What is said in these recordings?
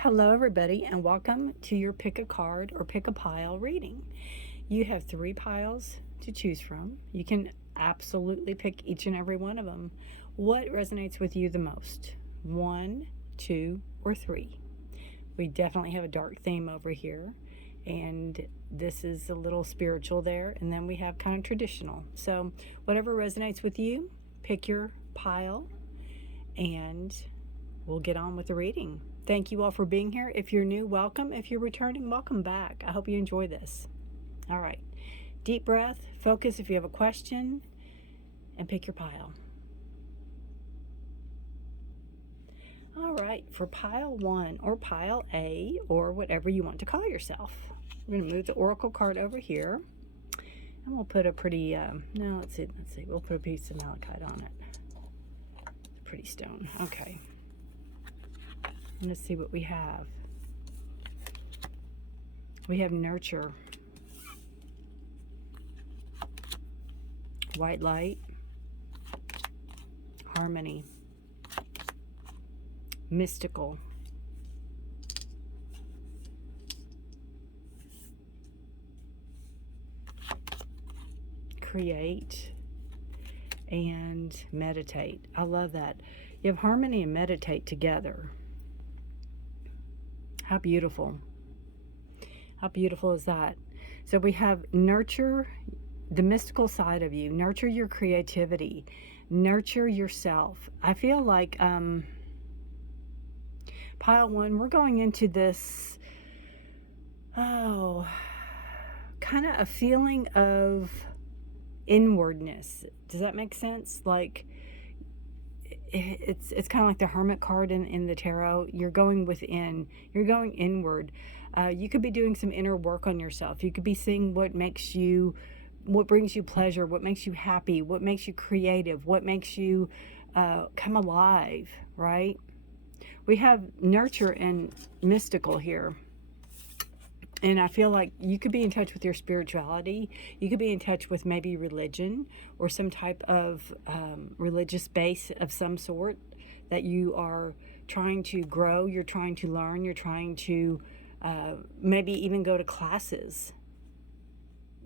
Hello, everybody, and welcome to your pick a card or pick a pile reading. You have 3 piles to choose from. You can absolutely pick each and every one of them. What resonates with you the most? 1, 2, or 3? We definitely have a dark theme over here, and this is a little spiritual there, and then we have kind of traditional. So, whatever resonates with you, pick your pile, and we'll get on with the reading. Thank you all for being here. If you're new, welcome. If you're returning, welcome back. I hope you enjoy this. All right. Deep breath, focus if you have a question, and pick your pile. All right, for pile 1 or pile A or whatever you want to call yourself. We're going to move the oracle card over here. And we'll put a pretty, let's see. We'll put a piece of malachite on it. Pretty stone. Okay. Let's see what we have. We have nurture, white light, harmony, mystical, create, and meditate. I love that. You have harmony and meditate together. How beautiful. How beautiful is that? So we have nurture the mystical side of you, nurture your creativity, nurture yourself. I feel like pile 1, we're going into this, kind of a feeling of inwardness. Does that make sense? Like, it's kind of like the Hermit card in the tarot. You're going within. You're going inward. You could be doing some inner work on yourself. You could be seeing what brings you pleasure, what makes you happy, what makes you creative, what makes you come alive, right? We have nurture and mystical here. And I feel like you could be in touch with your spirituality. You could be in touch with maybe religion or some type of religious base of some sort that you are trying to grow. You're trying to learn. You're trying to maybe even go to classes.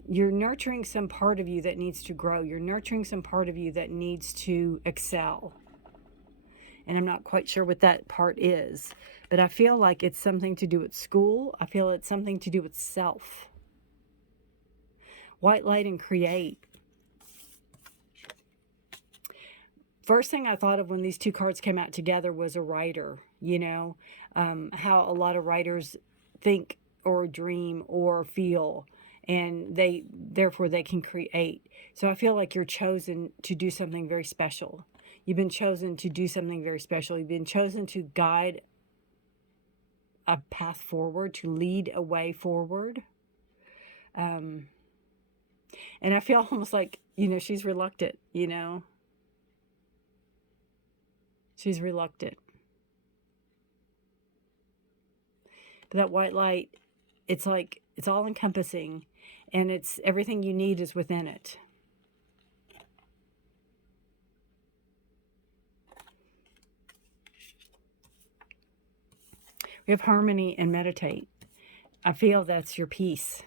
You're nurturing some part of you that needs to grow. You're nurturing some part of you that needs to excel. And I'm not quite sure what that part is. But I feel like it's something to do with school. I feel it's something to do with self. White light and create. First thing I thought of when these 2 cards came out together was a writer. You know, how a lot of writers think or dream or feel. And therefore they can create. So I feel like you're chosen to do something very special. You've been chosen to do something very special. You've been chosen to guide a path forward, to lead a way forward. And I feel almost like, she's reluctant, She's reluctant. But that white light, it's like, it's all encompassing, and it's everything you need is within it. We have harmony and meditate. I feel that's your peace.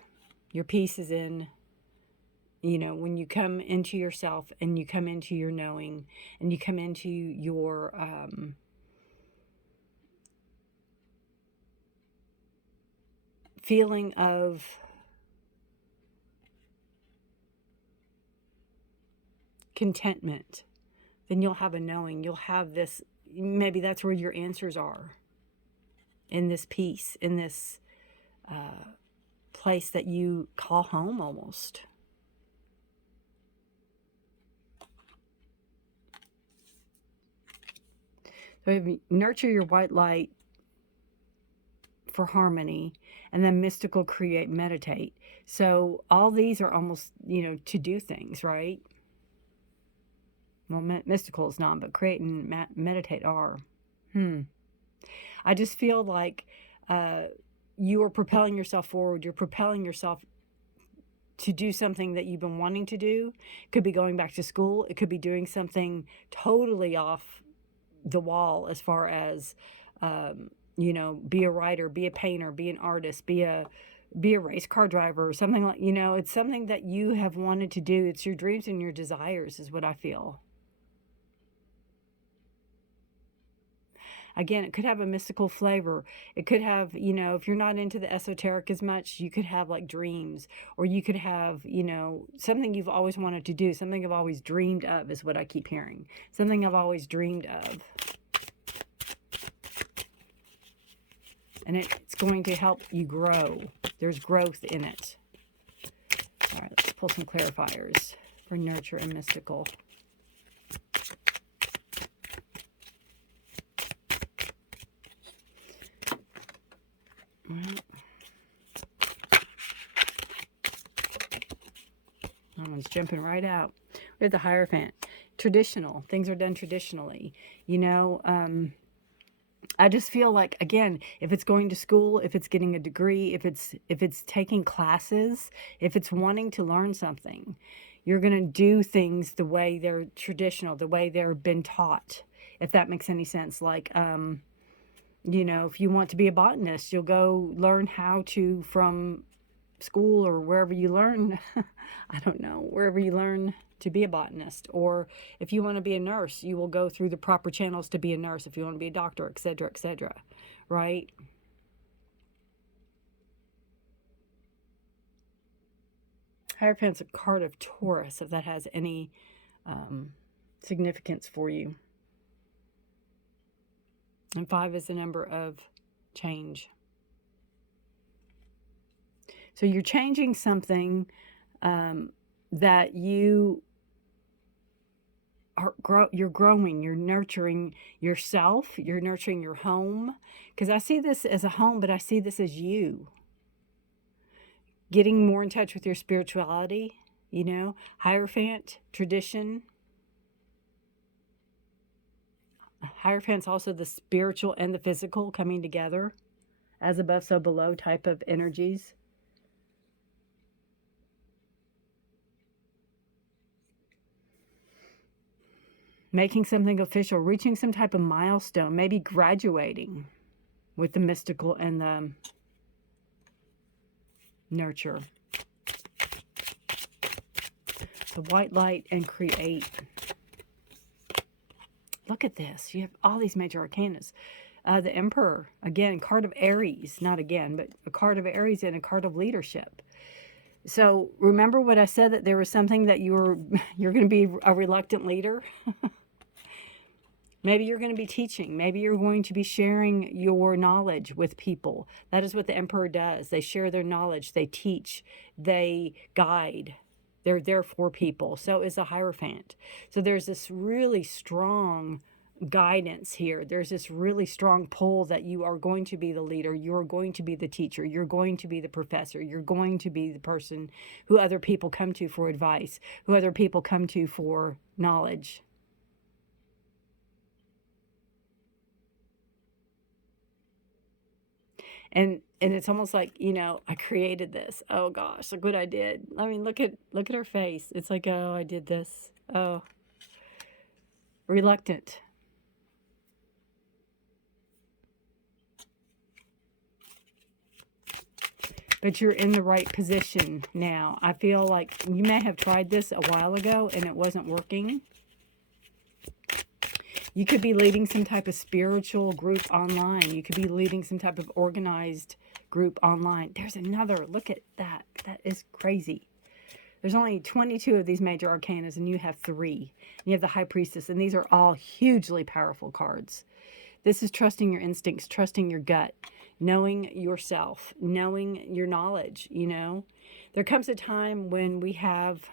Your peace is in, when you come into yourself and you come into your knowing and you come into your feeling of contentment, then you'll have a knowing. You'll have this, maybe that's where your answers are. In this peace, in this place that you call home almost. So nurture your white light for harmony, and then mystical, create, meditate. So all these are almost, to do things, right? Well, mystical is not, but create and meditate are. I just feel like you are propelling yourself forward. You're propelling yourself to do something that you've been wanting to do. It could be going back to school. It could be doing something totally off the wall as far as you know, be a writer, be a painter, be an artist, be a race car driver or something like, you know, it's something that you have wanted to do. It's your dreams and your desires is what I feel. Again, it could have a mystical flavor. It could have, you know, if you're not into the esoteric as much, you could have like dreams, or you could have, you know, something you've always wanted to do, something I've always dreamed of is what I keep hearing. Something I've always dreamed of. And it's going to help you grow. There's growth in it. All right, let's pull some clarifiers for nurture and mystical. That one's jumping right out. We have the Hierophant. Traditional. Things are done traditionally. You know, I just feel like, again, if it's going to school, if it's getting a degree, if it's taking classes, if it's wanting to learn something, you're going to do things the way they're traditional, the way they're been taught, if that makes any sense. Like, you know, if you want to be a botanist, you'll go learn how to from school or wherever you learn, I don't know, wherever you learn to be a botanist. Or if you want to be a nurse, you will go through the proper channels to be a nurse. If you want to be a doctor, etc., right? Hierophant's a card of Taurus, if that has any significance for you. And 5 is the number of change. So you're changing something that you are you're growing, you're nurturing yourself, you're nurturing your home. Because I see this as a home, but I see this as you. Getting more in touch with your spirituality, you know, Hierophant, tradition. Hierophant's also the spiritual and the physical coming together. As above, so below type of energies. Making something official, reaching some type of milestone, maybe graduating with the mystical and the nurture. The white light and create. Look at this. You have all these major arcanas. The Emperor, again, card of Aries, not again, but a card of Aries and a card of leadership. So remember what I said, that there was something that you're going to be a reluctant leader. Maybe you're going to be teaching. Maybe you're going to be sharing your knowledge with people. That is what the Emperor does. They share their knowledge. They teach. They guide. They're there for people. So is the Hierophant. So there's this really strong guidance here. There's this really strong pull that you are going to be the leader. You're going to be the teacher. You're going to be the professor. You're going to be the person who other people come to for advice, who other people come to for knowledge. And it's almost like, you know, I created this. Oh gosh, look what I did. I mean, look at her face. It's like, oh, I did this. Oh, reluctant. But you're in the right position now. I feel like you may have tried this a while ago and it wasn't working. You could be leading some type of spiritual group online. You could be leading some type of organized group online. There's another. Look at that. That is crazy. There's only 22 of these major arcanas, and you have 3. And you have the High Priestess, and these are all hugely powerful cards. This is trusting your instincts, trusting your gut, knowing yourself, knowing your knowledge, you know. There comes a time when we have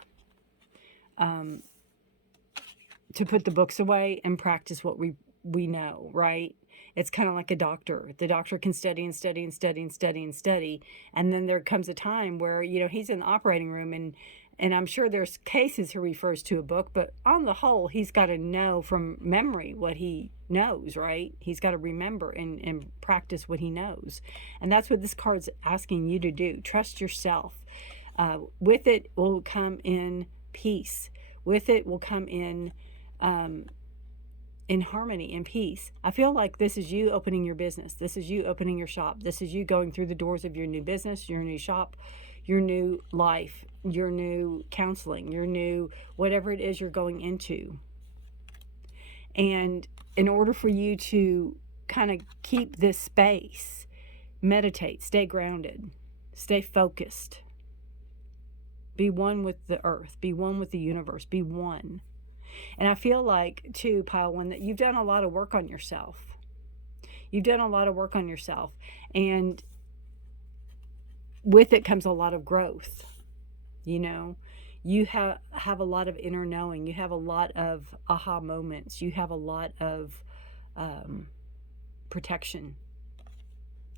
to put the books away and practice what we know, right? It's kind of like a doctor. The doctor can study and study and study and study and study. And then there comes a time where, you know, he's in the operating room and I'm sure there's cases he refers to a book, but on the whole, he's got to know from memory what he knows, right? He's got to remember and practice what he knows. And that's what this card's asking you to do. Trust yourself. With it will come in peace. With it will come in in harmony, in peace. I feel like this is you opening your business. This is you opening your shop. This is you going through the doors of your new business, your new shop, your new life, your new counseling, your new whatever it is you're going into. And in order for you to kind of keep this space, meditate, stay grounded, stay focused, be one with the earth, be one with the universe, be one. And I feel like, too, Pile 1, that you've done a lot of work on yourself. You've done a lot of work on yourself. And with it comes a lot of growth. You know, you have a lot of inner knowing. You have a lot of aha moments. You have a lot of protection.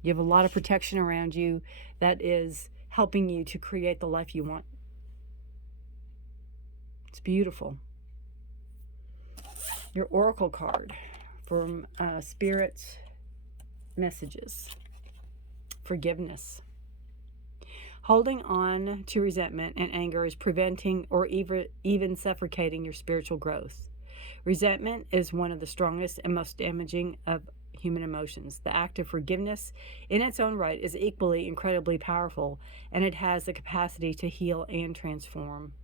You have a lot of protection around you that is helping you to create the life you want. It's beautiful. Your oracle card from Spirit's messages. Forgiveness. Holding on to resentment and anger is preventing or even suffocating your spiritual growth. Resentment is one of the strongest and most damaging of human emotions. The act of forgiveness in its own right is equally incredibly powerful, and it has the capacity to heal and transform.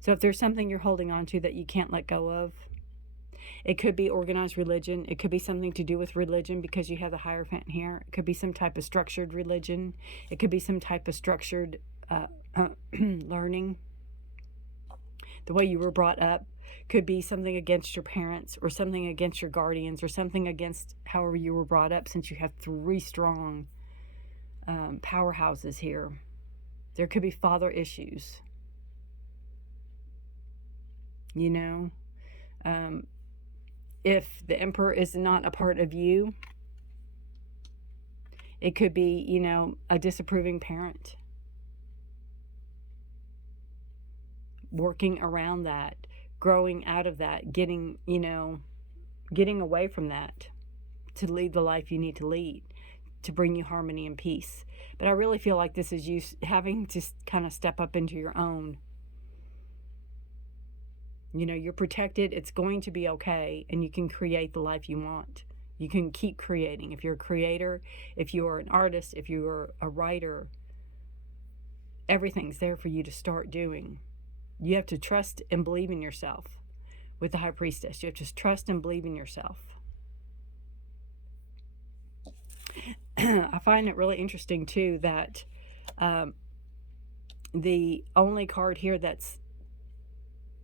So if there's something you're holding on to that you can't let go of, it could be organized religion. It could be something to do with religion because you have the Hierophant here. It could be some type of structured religion. It could be some type of structured learning. The way you were brought up could be something against your parents or something against your guardians or something against however you were brought up, since you have 3 strong powerhouses here. There could be father issues. You know, if the Emperor is not a part of you, it could be, you know, a disapproving parent. Working around that, growing out of that, getting away from that to lead the life you need to lead, to bring you harmony and peace. But I really feel like this is you having to kind of step up into your own. You know, you're protected. It's going to be okay. And you can create the life you want. You can keep creating. If you're a creator, if you're an artist, if you're a writer, everything's there for you to start doing. You have to trust and believe in yourself with the High Priestess. You have to trust and believe in yourself. I find it really interesting, too, that the only card here that's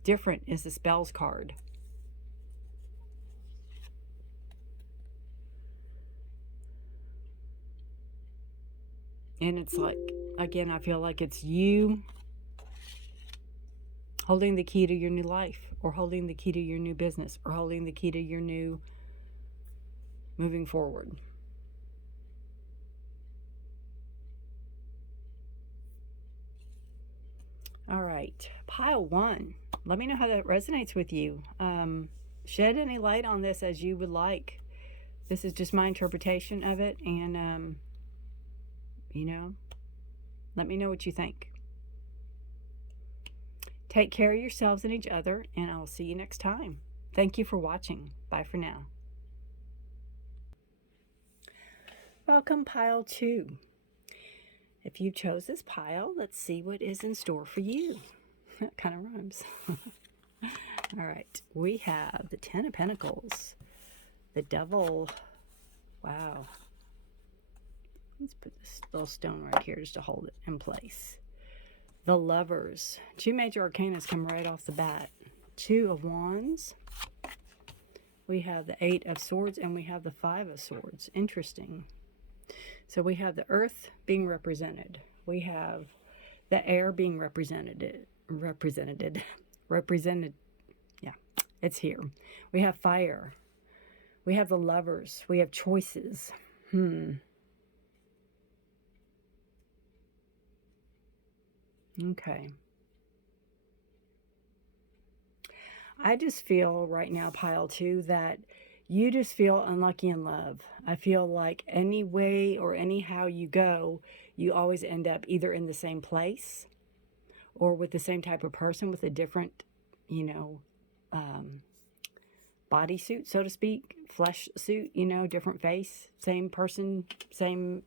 different is the Spells card. And it's like, again, I feel like it's you holding the key to your new life, or holding the key to your new business, or holding the key to your new moving forward. All right, Pile 1. Let me know how that resonates with you. Shed any light on this as you would like. This is just my interpretation of it, and, you know, let me know what you think. Take care of yourselves and each other, and I'll see you next time. Thank you for watching. Bye for now. Welcome, Pile 2. If you chose this pile, let's see what is in store for you. That kind of rhymes. All right, we have the 10 of Pentacles, the Devil. Wow. Let's put this little stone right here just to hold it in place. The Lovers. 2 major arcanas come right off the bat. 2 of Wands. We have the 8 of Swords, and we have the 5 of Swords. Interesting. So we have the Earth being represented. We have the air being represented. Yeah, it's here. We have fire. We have the Lovers. We have choices. Okay. I just feel right now, Pile 2, that you just feel unlucky in love. I feel like any way or anyhow you go, you always end up either in the same place or with the same type of person with a different, you know, bodysuit, so to speak, flesh suit, you know, different face, same person, same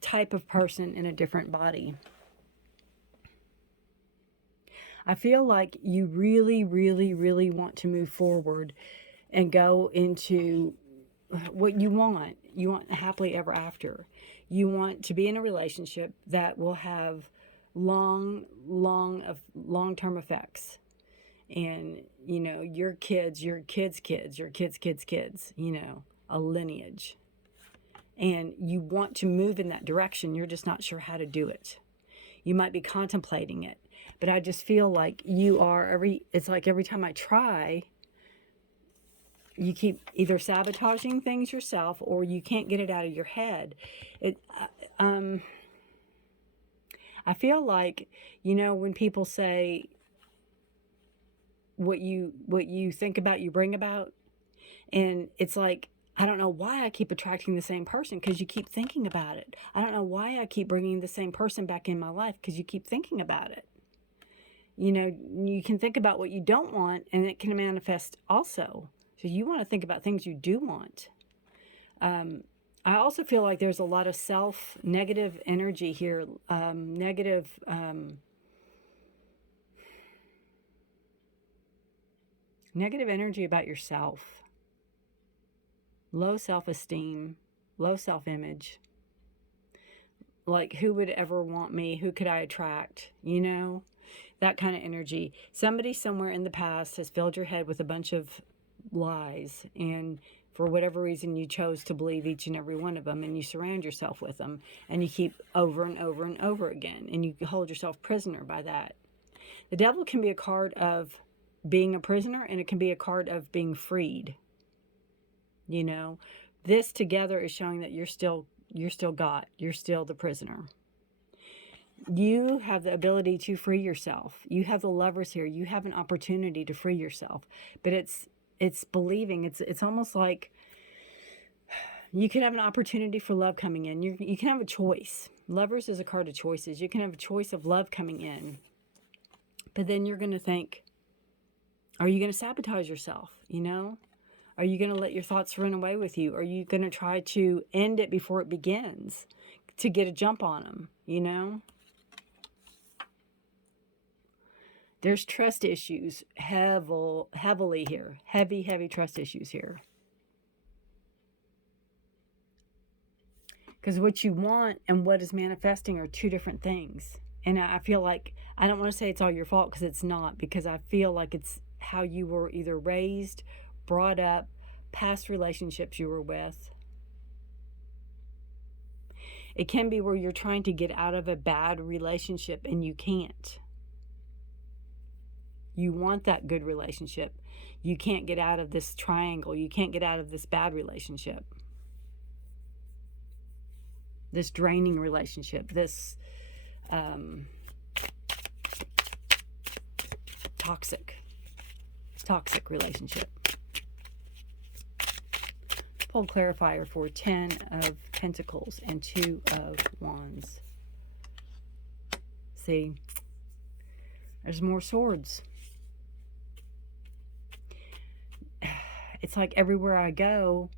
type of person in a different body. I feel like you really, really, really want to move forward and go into what you want. You want happily ever after. You want to be in a relationship that will have long-term effects. And, you know, your kids, your kids' kids, your kids' kids' kids, you know, a lineage. And you want to move in that direction. You're just not sure how to do it. You might be contemplating it. But I just feel like you are it's like every time I try, you keep either sabotaging things yourself or you can't get it out of your head. I feel like, you know, when people say what you think about, you bring about, and it's like, I don't know why I keep attracting the same person, because you keep thinking about it. I don't know why I keep bringing the same person back in my life, because you keep thinking about it. You know, you can think about what you don't want, and it can manifest also. So you want to think about things you do want. I also feel like there's a lot of negative energy here, negative energy about yourself. Low self-esteem, low self-image. Like, who would ever want me? Who could I attract? You know, that kind of energy. Somebody somewhere in the past has filled your head with a bunch of lies, and for whatever reason you chose to believe each and every one of them, and you surround yourself with them, and you keep over and over and over again, and you hold yourself prisoner by that. The devil can be a card of being a prisoner, and it can be a card of being freed. You know, this together is showing that you're still the prisoner. You have the ability to free yourself. You have the Lovers here. You have an opportunity to free yourself. But it's believing. It's almost like you could have an opportunity for love coming in. You can have a choice. Lovers is a card of choices. You can have a choice of love coming in. But then you're going to think, are you going to sabotage yourself? You know? Are you going to let your thoughts run away with you? Are you going to try to end it before it begins to get a jump on them? You know? There's trust issues heavily here. Heavy trust issues here. Because what you want and what is manifesting are two different things. And I feel like, I don't want to say it's all your fault, because it's not. Because I feel like it's how you were either raised, brought up, past relationships you were with. It can be where you're trying to get out of a bad relationship and you can't. You want that good relationship. You can't get out of this triangle. You can't get out of this bad relationship. This draining relationship. This toxic relationship. Pull clarifier for 10 of Pentacles and 2 of Wands. See, there's more swords. It's like everywhere I go,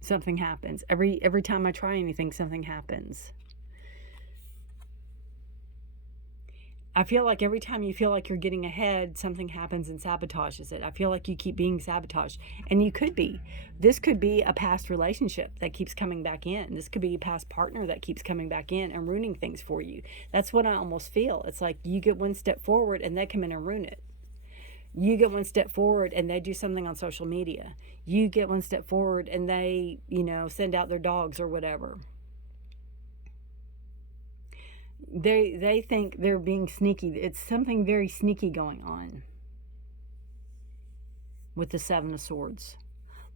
something happens. Every time I try anything, something happens. I feel like every time you feel like you're getting ahead, something happens and sabotages it. I feel like you keep being sabotaged. And you could be. This could be a past relationship that keeps coming back in. This could be a past partner that keeps coming back in and ruining things for you. That's what I almost feel. It's like you get one step forward and they come in and ruin it. You get one step forward and they do something on social media. You get one step forward and they, you know, send out their dogs or whatever. They think they're being sneaky. It's something very sneaky going on with the 7 of Swords.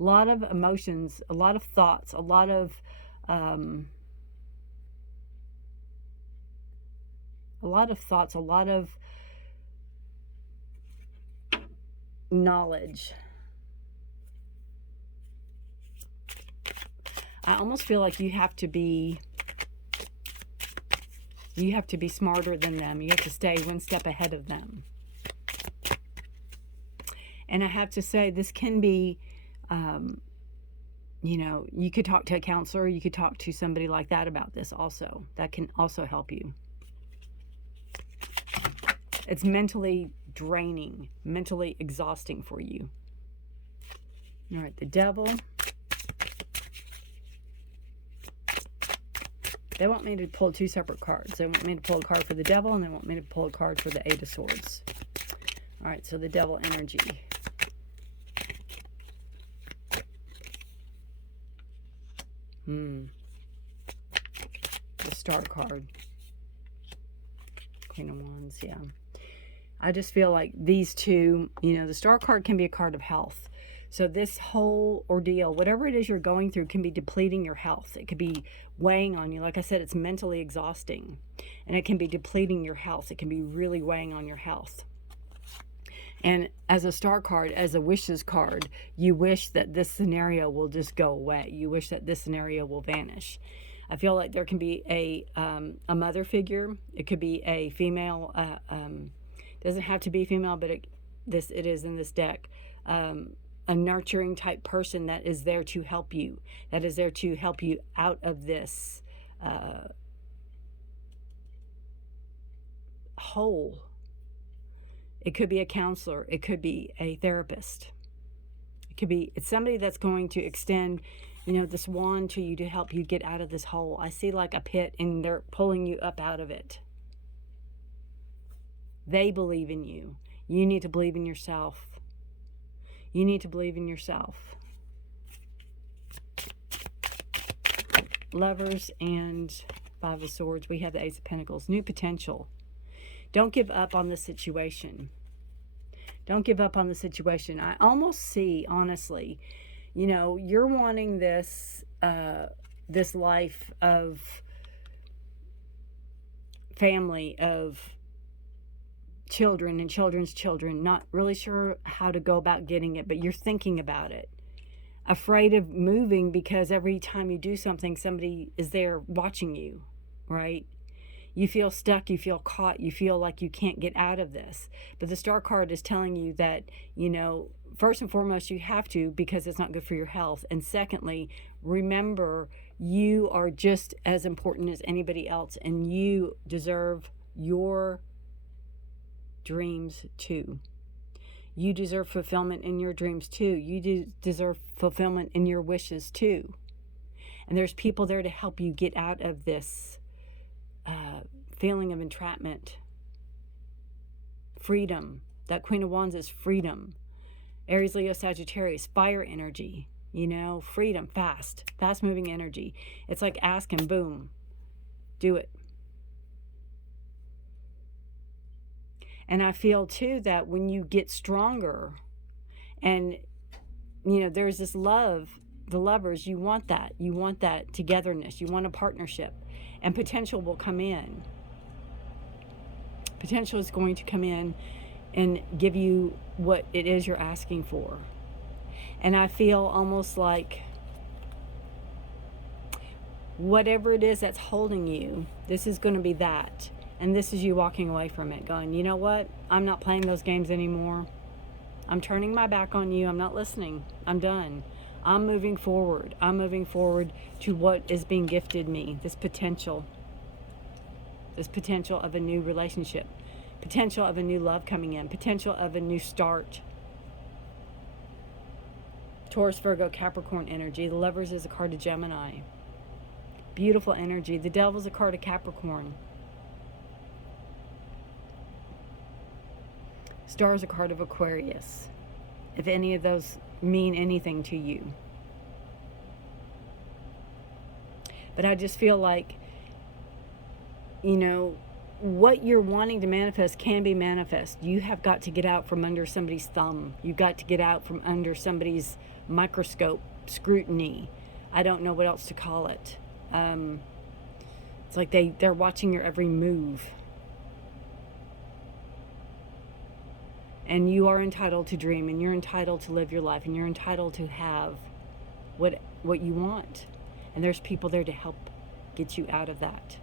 A lot of emotions, a lot of thoughts, a lot of knowledge. I almost feel like you have to be smarter than them. You have to stay one step ahead of them. And I have to say, this can be, you know, you could talk to a counselor, you could talk to somebody like that about this also. That can also help you. It's mentally draining, mentally exhausting for you. All right, the Devil. They want me to pull two separate cards. They want me to pull a card for the Devil, and they want me to pull a card for the Eight of Swords. All right, so the Devil energy. The Star card. Queen of Wands, yeah. I just feel like these two, you know, the Star card can be a card of health. So this whole ordeal, whatever it is you're going through, can be depleting your health. It could be weighing on you. Like I said, it's mentally exhausting. And it can be depleting your health. It can be really weighing on your health. And as a Star card, as a wishes card, you wish that this scenario will just go away. You wish that this scenario will vanish. I feel like there can be a mother figure. It could be a female. Doesn't have to be female, but it is in this deck. A nurturing type person that is there to help you. That is there to help you out of this hole. It could be a counselor. It could be a therapist. It's somebody that's going to extend, you know, this wand to you to help you get out of this hole. I see like a pit, and they're pulling you up out of it. They believe in you. You need to believe in yourself. You need to believe in yourself. Lovers and Five of Swords. We have the Ace of Pentacles. New potential. Don't give up on the situation. Don't give up on the situation. I almost see, honestly, you know, you're wanting this this life of family, of children and children's children, not really sure how to go about getting it, but you're thinking about it. Afraid of moving because every time you do something, somebody is there watching you, right? You feel stuck, you feel caught, you feel like you can't get out of this. But the Star card is telling you that, you know, first and foremost, you have to, because it's not good for your health. And secondly, remember, you are just as important as anybody else, and you deserve your dreams too. You deserve fulfillment in your dreams too. You deserve fulfillment in your wishes too. And there's people there to help you get out of this feeling of entrapment. Freedom. That Queen of Wands is freedom. Aries, Leo, Sagittarius, fire energy. You know, freedom, fast moving energy. It's like ask and boom, do it. And I feel too that when you get stronger and, you know, there's this love, the lovers, you want that togetherness, you want a partnership, and potential will come in. Potential is going to come in and give you what it is you're asking for. And I feel almost like whatever it is that's holding you, this is going to be that. And this is you walking away from it, going, you know what? I'm not playing those games anymore. I'm turning my back on you. I'm not listening. I'm done. I'm moving forward. I'm moving forward to what is being gifted me, this potential of a new relationship, potential of a new love coming in, potential of a new start. Taurus, Virgo, Capricorn energy. The Lovers is a card of Gemini. Beautiful energy. The Devil's a card of Capricorn. Star is a card of Aquarius. If any of those mean anything to you. But I just feel like, you know, what you're wanting to manifest can be manifest. You have got to get out from under somebody's thumb. You've got to get out from under somebody's microscope, scrutiny. I don't know what else to call it. It's like they're watching your every move. And you are entitled to dream, and you're entitled to live your life, and you're entitled to have what you want. And there's people there to help get you out of that.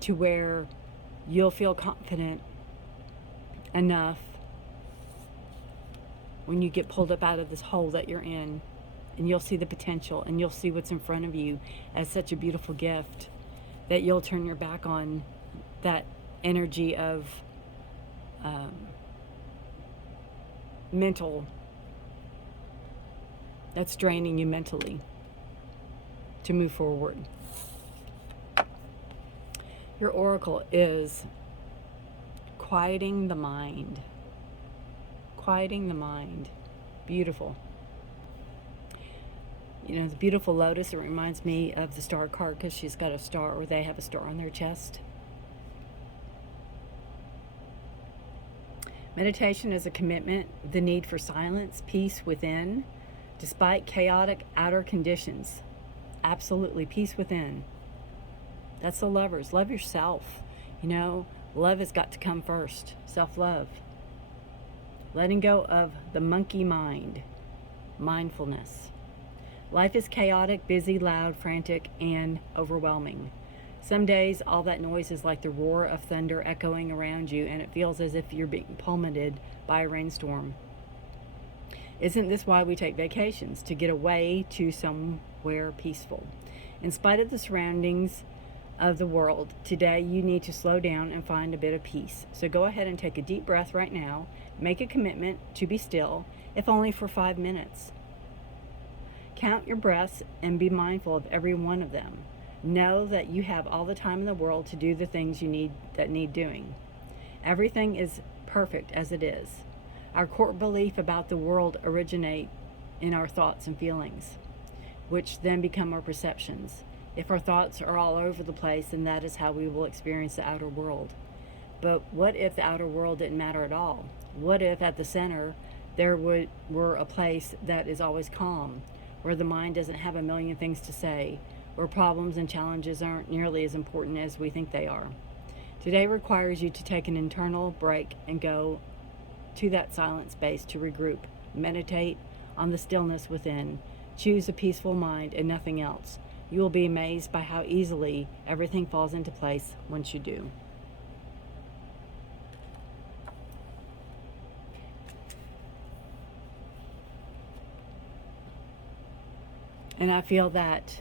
To where you'll feel confident enough when you get pulled up out of this hole that you're in, and you'll see the potential, and you'll see what's in front of you as such a beautiful gift, that you'll turn your back on that energy of mental, that's draining you mentally to move forward. Your oracle is quieting the mind. Quieting the mind. Beautiful. You know, the beautiful lotus, it reminds me of the star card because she's got a star, or they have a star on their chest. Meditation is a commitment, the need for silence, peace within, despite chaotic outer conditions. Absolutely, peace within. That's the lovers. Love yourself. You know, love has got to come first. Self-love. Letting go of the monkey mind. Mindfulness. Life is chaotic, busy, loud, frantic, and overwhelming. Some days, all that noise is like the roar of thunder echoing around you, and it feels as if you're being plummeted by a rainstorm. Isn't this why we take vacations? To get away to somewhere peaceful. In spite of the surroundings of the world, today you need to slow down and find a bit of peace. So go ahead and take a deep breath right now. Make a commitment to be still, if only for 5 minutes. Count your breaths and be mindful of every one of them. Know that you have all the time in the world to do the things you need doing. Everything is perfect as it is. Our core belief about the world originate in our thoughts and feelings, which then become our perceptions. If our thoughts are all over the place, then that is how we will experience the outer world. But what if the outer world didn't matter at all? What if at the center there were a place that is always calm, where the mind doesn't have a million things to say, where problems and challenges aren't nearly as important as we think they are? Today requires you to take an internal break and go to that silent space to regroup. Meditate on the stillness within. Choose a peaceful mind and nothing else. You will be amazed by how easily everything falls into place once you do. And I feel that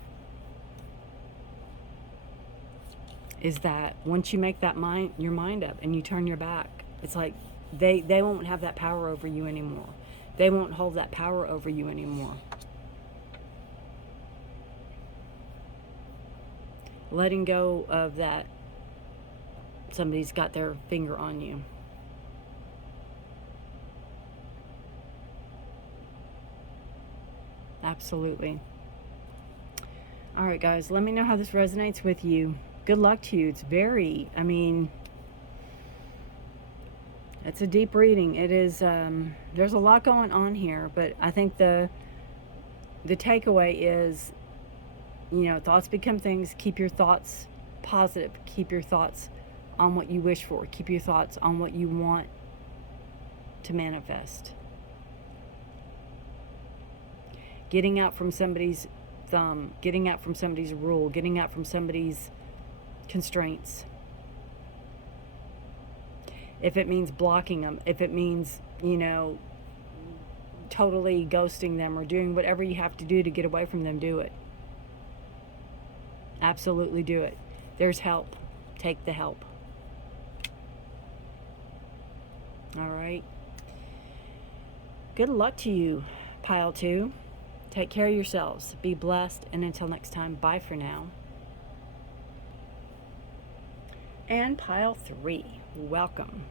is that once you make that your mind up and you turn your back, it's like they won't have that power over you anymore. They won't hold that power over you anymore. Letting go of that somebody's got their finger on you. Absolutely. All right, guys, let me know how this resonates with you. Good luck to you. It's very, it's a deep reading. It is, there's a lot going on here, but I think the takeaway is, you know, thoughts become things. Keep your thoughts positive. Keep your thoughts on what you wish for. Keep your thoughts on what you want to manifest. Getting out from somebody's thumb, getting out from somebody's rule, getting out from somebody's constraints. If it means blocking them, if it means, you know, totally ghosting them or doing whatever you have to do to get away from them, do it. Absolutely do it. There's help. Take the help. All right. Good luck to you, Pile 2. Take care of yourselves. Be blessed. And until next time, bye for now. And Pile 3, welcome.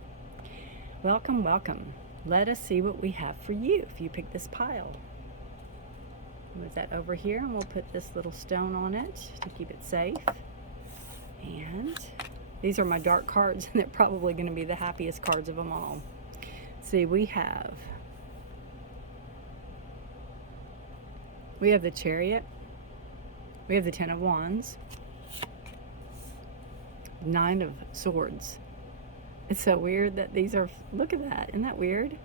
Welcome, welcome. Let us see what we have for you if you pick this pile. Move that over here, and we'll put this little stone on it to keep it safe. And these are my dark cards, and they're probably going to be the happiest cards of them all. See, we have the Chariot, we have the Ten of Wands, Nine of Swords. It's so weird that these are, look at that, isn't that weird?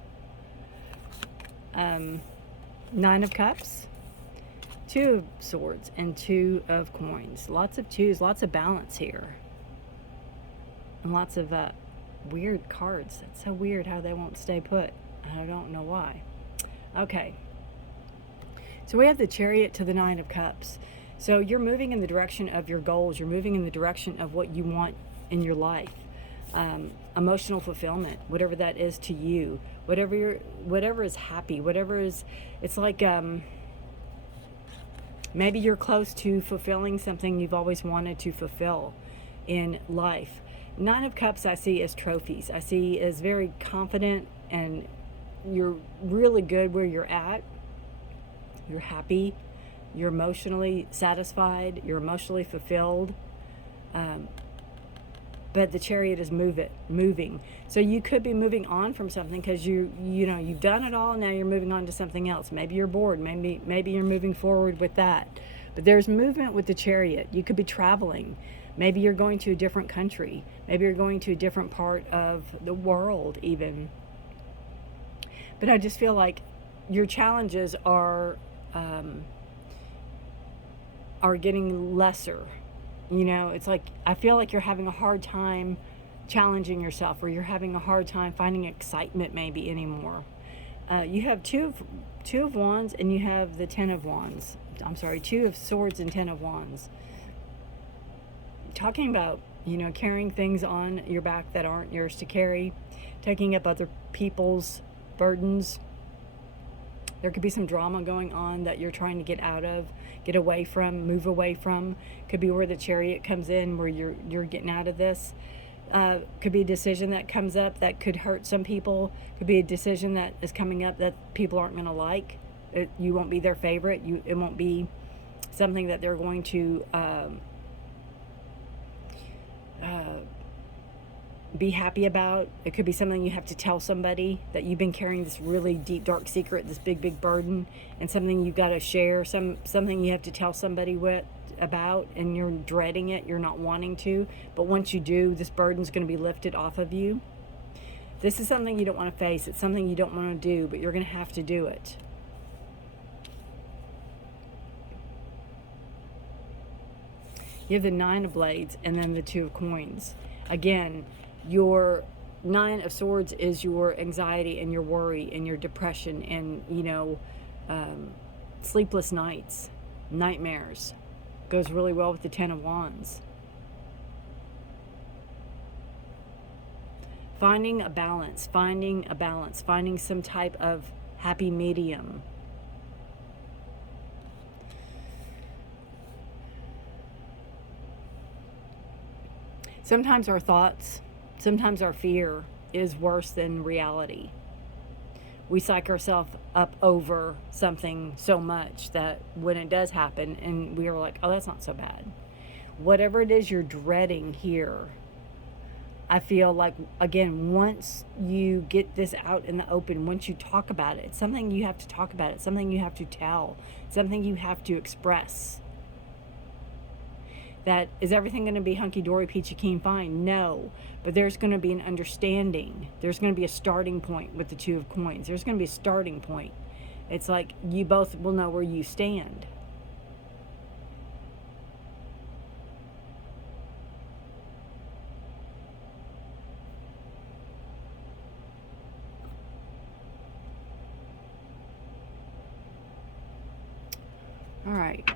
Nine of Cups, Two of Swords, and Two of Coins. Lots of twos, lots of balance here. And lots of weird cards. It's so weird how they won't stay put. I don't know why. Okay. So we have the Chariot to the Nine of Cups. So you're moving in the direction of your goals. You're moving in the direction of what you want in your life. Emotional fulfillment, whatever that is to you, whatever is happy, whatever is, it's like, maybe you're close to fulfilling something you've always wanted to fulfill in life. Nine of Cups I see as trophies. I see as very confident, and you're really good where you're at. You're happy. You're emotionally satisfied. You're emotionally fulfilled. But the Chariot is moving. So you could be moving on from something because you've done it all. Now you're moving on to something else. Maybe you're bored. Maybe you're moving forward with that. But there's movement with the Chariot. You could be traveling. Maybe you're going to a different country. Maybe you're going to a different part of the world even. But I just feel like your challenges are getting lesser. It's like, I feel like you're having a hard time challenging yourself, or you're having a hard time finding excitement maybe anymore. You have two of Wands, and you have the Ten of Wands. I'm sorry, Two of Swords and Ten of Wands. Talking about, carrying things on your back that aren't yours to carry, taking up other people's burdens. There could be some drama going on that you're trying to get out of, get away from, move away from. Could be where the Chariot comes in, where you're getting out of this. Could be a decision that comes up that could hurt some people. Could be a decision that is coming up that people aren't going to like. You won't be their favorite. It won't be something that they're going to be happy about. It could be something you have to tell somebody, that you've been carrying this really deep, dark secret, this big burden, and something you've got to share, something you have to tell somebody about, and you're dreading it, you're not wanting to, but once you do, this burden's going to be lifted off of you. This is something you don't want to face. It's something you don't want to do, but you're going to have to do it. You have the Nine of Blades and then the Two of Coins. Again, your Nine of Swords is your anxiety and your worry and your depression and, sleepless nights, nightmares. Goes really well with the Ten of Wands. Finding a balance, finding some type of happy medium. Sometimes our thoughts, sometimes our fear is worse than reality. We psych ourselves up over something so much that when it does happen and we are like, oh, that's not so bad. Whatever it is you're dreading here, I feel like, again, once you get this out in the open, once you talk about it, it's something you have to talk about. It's something you have to tell, something you have to express. That, is everything going to be hunky-dory, peachy keen, fine? No. But there's going to be an understanding. There's going to be a starting point with the Two of Coins. There's going to be a starting point. It's like you both will know where you stand. All right.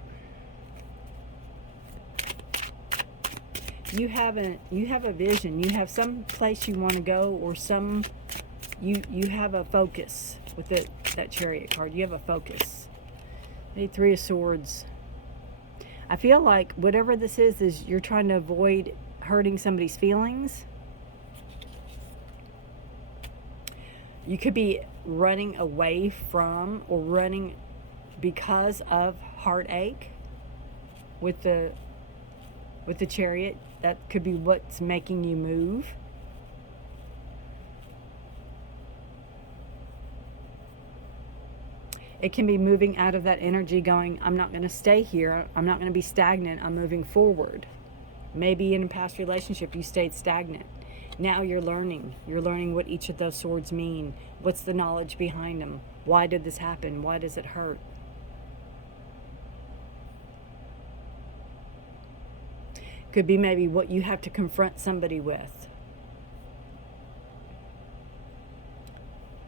You have a vision. You have some place you want to go, or you have a focus with that Chariot card. You have a focus. The Three of Swords. I feel like whatever this is you're trying to avoid hurting somebody's feelings. You could be running away from, or running because of heartache with the Chariot. That could be what's making you move. It can be moving out of that energy, going, I'm not going to stay here. I'm not going to be stagnant. I'm moving forward. Maybe in a past relationship you stayed stagnant. Now you're learning. You're learning what each of those swords mean. What's the knowledge behind them? Why did this happen? Why does it hurt? Could be maybe what you have to confront somebody with.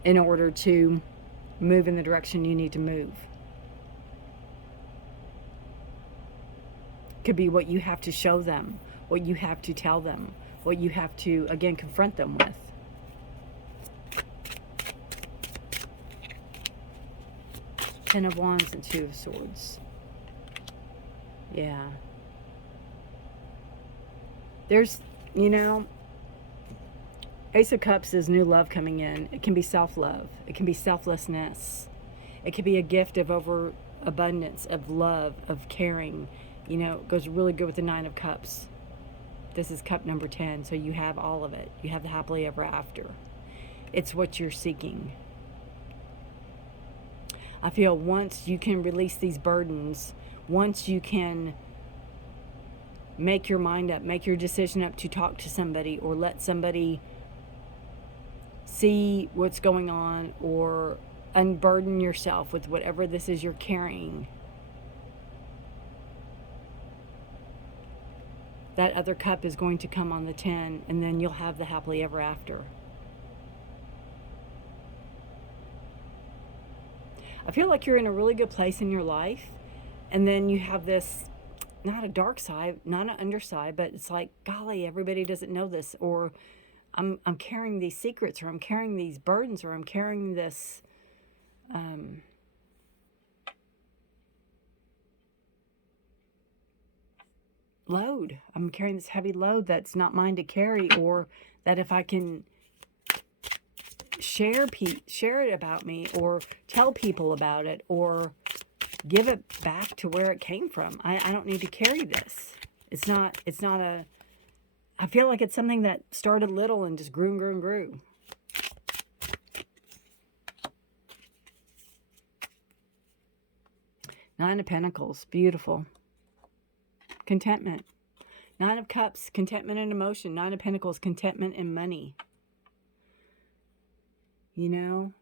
in order to move in the direction you need to move. Could be what you have to show them, what you have to tell them, what you have to, again, confront them with. Ten of Wands and Two of Swords. Yeah. There's, you know, Ace of Cups is new love coming in. It can be self-love. It can be selflessness. It can be a gift of overabundance, of love, of caring. You know, it goes really good with the Nine of Cups. This is cup number 10, so you have all of it. You have the happily ever after. It's what you're seeking. I feel once you can release these burdens, once you can make your mind up, make your decision up to talk to somebody or let somebody see what's going on or unburden yourself with whatever this is you're carrying, that other cup is going to come on the 10, and then you'll have the happily ever after. I feel like you're in a really good place in your life, and then you have this, not a dark side, not an underside, but it's like, golly, everybody doesn't know this, or I'm carrying these secrets, or I'm carrying these burdens, or I'm carrying this load. I'm carrying this heavy load that's not mine to carry, or that if I can share it about me, or tell people about it, or give it back to where it came from. I don't need to carry this. It's not a, I feel like it's something that started little and just grew and grew and grew. Nine of Pentacles, beautiful. Contentment. Nine of Cups, contentment and emotion. Nine of Pentacles, contentment and money. You know,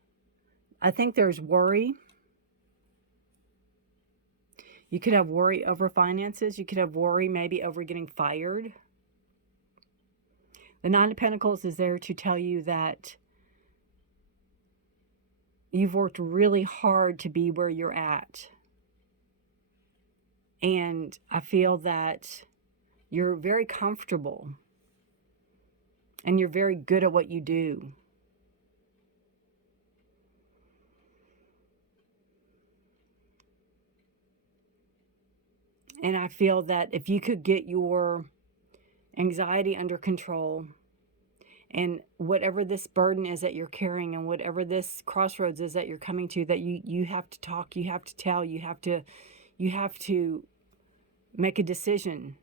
I think there's worry. You could have worry over finances. You could have worry maybe over getting fired. The Nine of Pentacles is there to tell you that you've worked really hard to be where you're at. And I feel that you're very comfortable. And you're very good at what you do. And I feel that if you could get your anxiety under control, and whatever this burden is that you're carrying, and whatever this crossroads is that you're coming to, that you have to talk, you have to tell, you have to make a decision.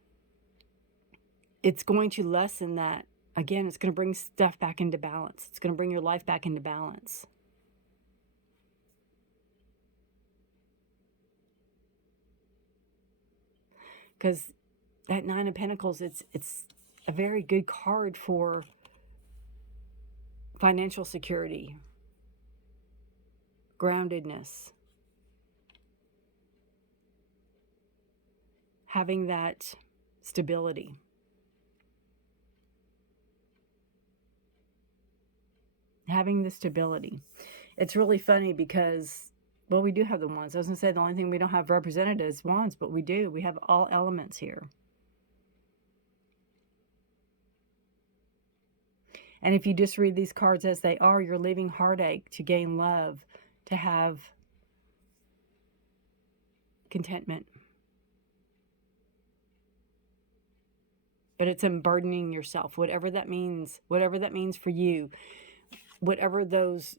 It's going to lessen that. Again, it's going to bring stuff back into balance. It's going to bring your life back into balance. Because that Nine of Pentacles, it's a very good card for financial security, groundedness, having that stability. Having the stability. It's really funny because, well, we do have the wands. I was going to say the only thing we don't have represented is wands, but we do. We have all elements here. And if you just read these cards as they are, you're leaving heartache to gain love, to have contentment. But it's unburdening yourself, whatever that means for you. Whatever those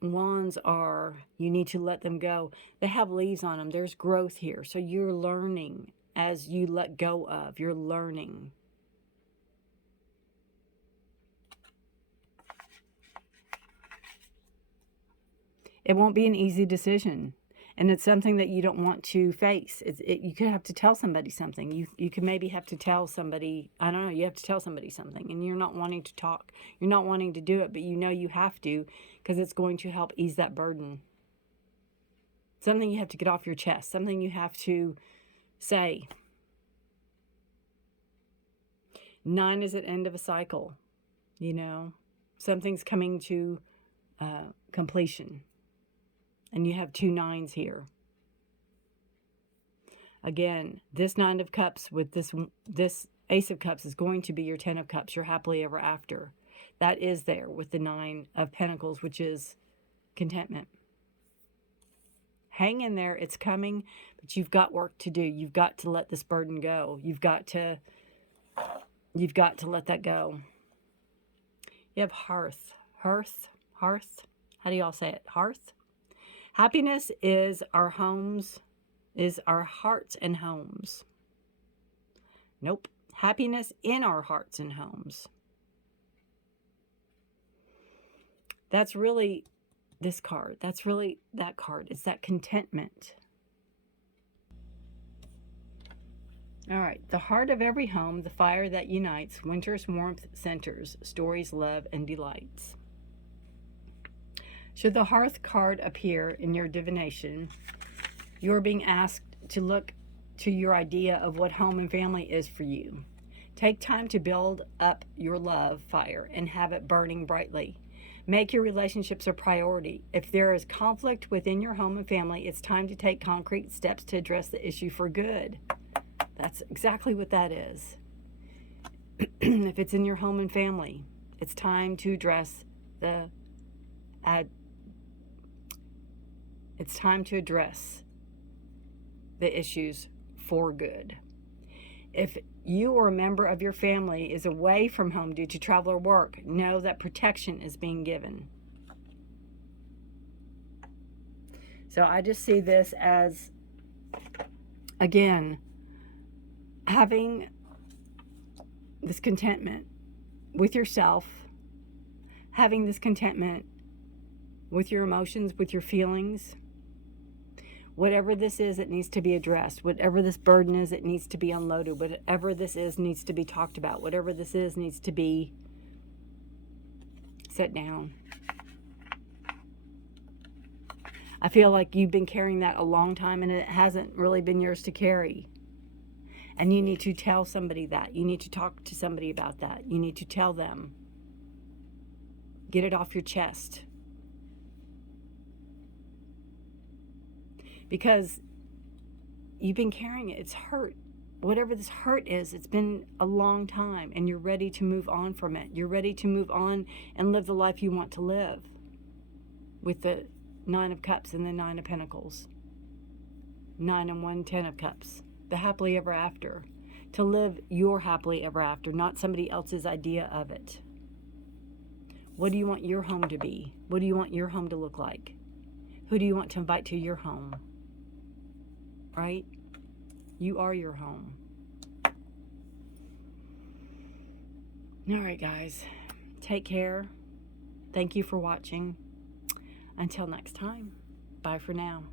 wands are, you need to let them go. They have leaves on them. There's growth here. So you're learning as you let go of. You're learning. It won't be an easy decision. And it's something that you don't want to face. You could have to tell somebody something. You could maybe have to tell somebody, I don't know, you have to tell somebody something. And you're not wanting to talk. You're not wanting to do it, but you know you have to because it's going to help ease that burden. Something you have to get off your chest. Something you have to say. 9 is at end of a cycle. You know, something's coming to completion. And you have 2 9s here. Again, this 9 of Cups with this Ace of Cups is going to be your 10 of Cups, your happily ever after. That is there with the 9 of Pentacles, which is contentment. Hang in there. It's coming, but you've got work to do. You've got to let this burden go. You've got to let that go. You have hearth. Hearth. How do y'all say it? Hearth. Happiness is our homes, is our hearts and homes. Nope. Happiness in our hearts and homes. That's really this card. That's really that card. It's that contentment. All right. The heart of every home, the fire that unites, winter's warmth centers, stories, love, and delights. Should the hearth card appear in your divination, you're being asked to look to your idea of what home and family is for you. Take time to build up your love fire and have it burning brightly. Make your relationships a priority. If there is conflict within your home and family, it's time to take concrete steps to address the issue for good. That's exactly what that is. If it's in your home and family, it's time to address the issues for good. If you or a member of your family is away from home due to travel or work, know that protection is being given. So I just see this as, again, having this contentment with yourself, having this contentment with your emotions, with your feelings. Whatever this is, it needs to be addressed. Whatever this burden is, it needs to be unloaded. Whatever this is needs to be talked about. Whatever this is needs to be set down. I feel like you've been carrying that a long time and it hasn't really been yours to carry. And you need to tell somebody that. You need to talk to somebody about that. You need to tell them. Get it off your chest. Because you've been carrying it. It's hurt. Whatever this hurt is, it's been a long time and you're ready to move on from it. You're ready to move on and live the life you want to live with the 9 of Cups and the 9 of Pentacles. 9 and 1, 10 of Cups. The happily ever after. To live your happily ever after, not somebody else's idea of it. What do you want your home to be? What do you want your home to look like? Who do you want to invite to your home? Right? You are your home. All right, guys. Take care. Thank you for watching. Until next time. Bye for now.